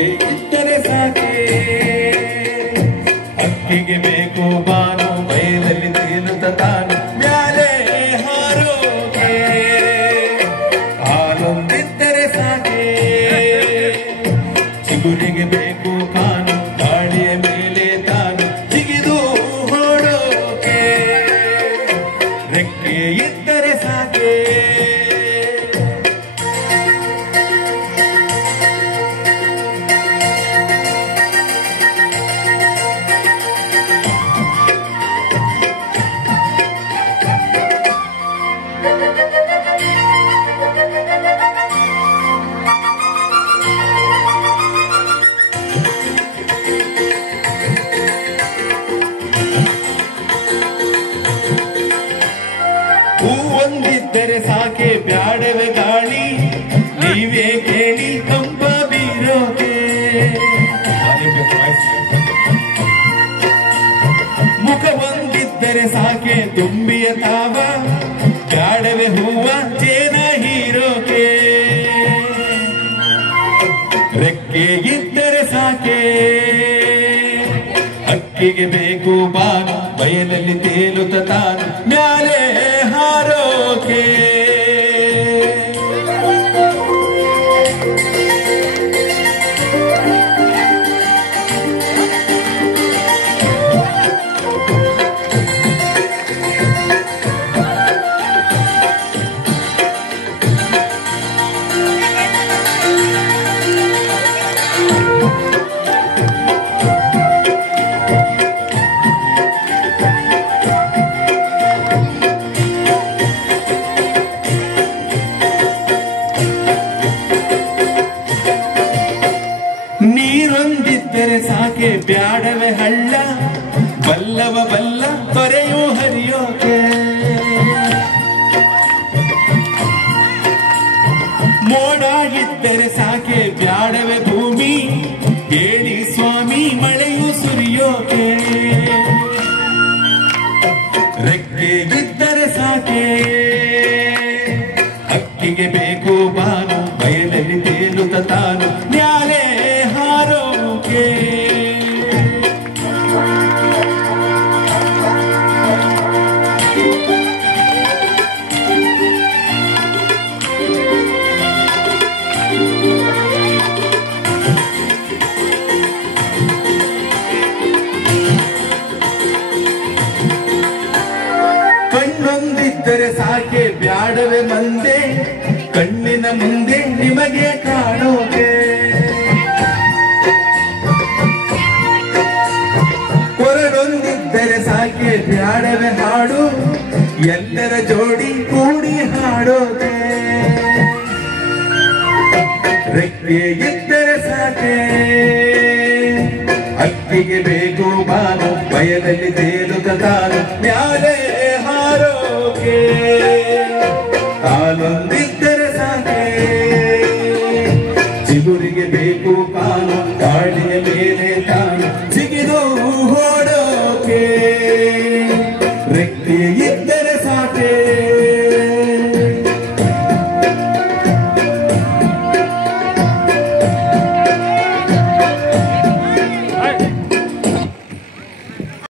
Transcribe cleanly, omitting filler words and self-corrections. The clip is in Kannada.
ರೆಕ್ಕೆ ಇದ್ದರೆ ಸಾಕೆ ಹಕ್ಕಿಗೆ ಬೇಕು ಬಾನು ಬಯಲಲ್ಲಿ ತೇಲುತ್ತ ತಾನು ಮ್ಯಾಲೆ ಹಾರೋಕೆ ಹಾಲೊಂದಿದ್ದರೆ ಸಾಕೆ ಚಿಗುರಿಗೆ ಬೇಕು ಕಾನು ಗಾಳಿಯ ಮೇಲೆ ತಾನು ಜಿಗಿದು ಹೊಡೋಕೆ ರೆಕ್ಕೆ ಇದ್ದರೆ ಸಾಕೆ ಹೂವೊಂದಿದ್ದರೆ ಸಾಕೆ ಬ್ಯಾಡವೆ ಗಾಳಿ ನೀವೇ ಕೇಳಿ ಕಂಬ ಬೀರೋಕೆ ಮುಖ ಒಂದಿದ್ದರೆ ಸಾಕೆ ತುಂಬಿಯ ತಾವ ಬ್ಯಾಡವೆ ಹೂವ ಜೇನ ಹೀರೋಕೆ ರೆಕ್ಕೆ ಇದ್ದರೆ ಸಾಕೆ ಹಕ್ಕಿಗೆ ಬೇಕು ಬಾನು ಬಯಲಲ್ಲಿ ತೇಲುತ್ತ ತಾನು ಮ್ಯಾಲೆ ಹಾರೋಕೆ ನೀರೊಂದಿದ್ದರೆ ಸಾಕೆ ಬ್ಯಾಡವೆ ಹಳ್ಳ ಬಲ್ಲವ ಬಲ್ಲ ತೊರೆಯೂ ಹರಿಯೋಕೆ ಮೋಡಾಗಿದ್ದರೆ ಸಾಕೆ ಬ್ಯಾಡವೆ ಭೂಮಿ ಹೇಳಿ ಸ್ವಾಮಿ ಮಳೆಯೂ ಸುರಿಯೋಕೆ ರೆಕ್ಕೆ ಇದ್ದರೆ ಸಾಕೆ ಹಕ್ಕಿಗೆ ಬೇಕು ಬಾನು ಬಯಲಲ್ಲಿ ತೇಲುತ್ತ ತಾನು ನ್ಯಾಲೆ ಹಾರೋಕೆ ಕಣ್ಣೊಂದಿದ್ದರೆ ಸಾಕೆ ಬ್ಯಾಡವೆ ಮಂದೆ ಕಣ್ಣಿನ ಮುಂದೆ ನಿಮಗೆ ಕಾಣೋಕೆ ಕೊರಡೊಂದಿದ್ದರೆ ಸಾಕೆ ಬ್ಯಾಡವೆ ಹಾಡು ಎಲ್ಲರ ಜೋಡಿ ಕೂಡಿ ಹಾಡೋಕೆ ರೆಕ್ಕೆ ಇದ್ದರೆ ಸಾಕೆ ಹಕ್ಕಿಗೆ ಬೇಕು ಬಾನು ಬಯಲಲ್ಲಿ ತೇಲುತ್ತ ತಾನು ಮ್ಯಾಲೆ ಹಾರೋಕೆ ಕಾಲೊಂದಿದ್ದರೆ ಸಾಕೆ ಚಿಗುರಿಗೆ ಬೇಕು ಕಾನು ಗಾಳಿಯ ಮೇಲೆ ತಾನು ಜಿಗಿದು ಓಡೋಕೆ ರೆಕ್ಕೆ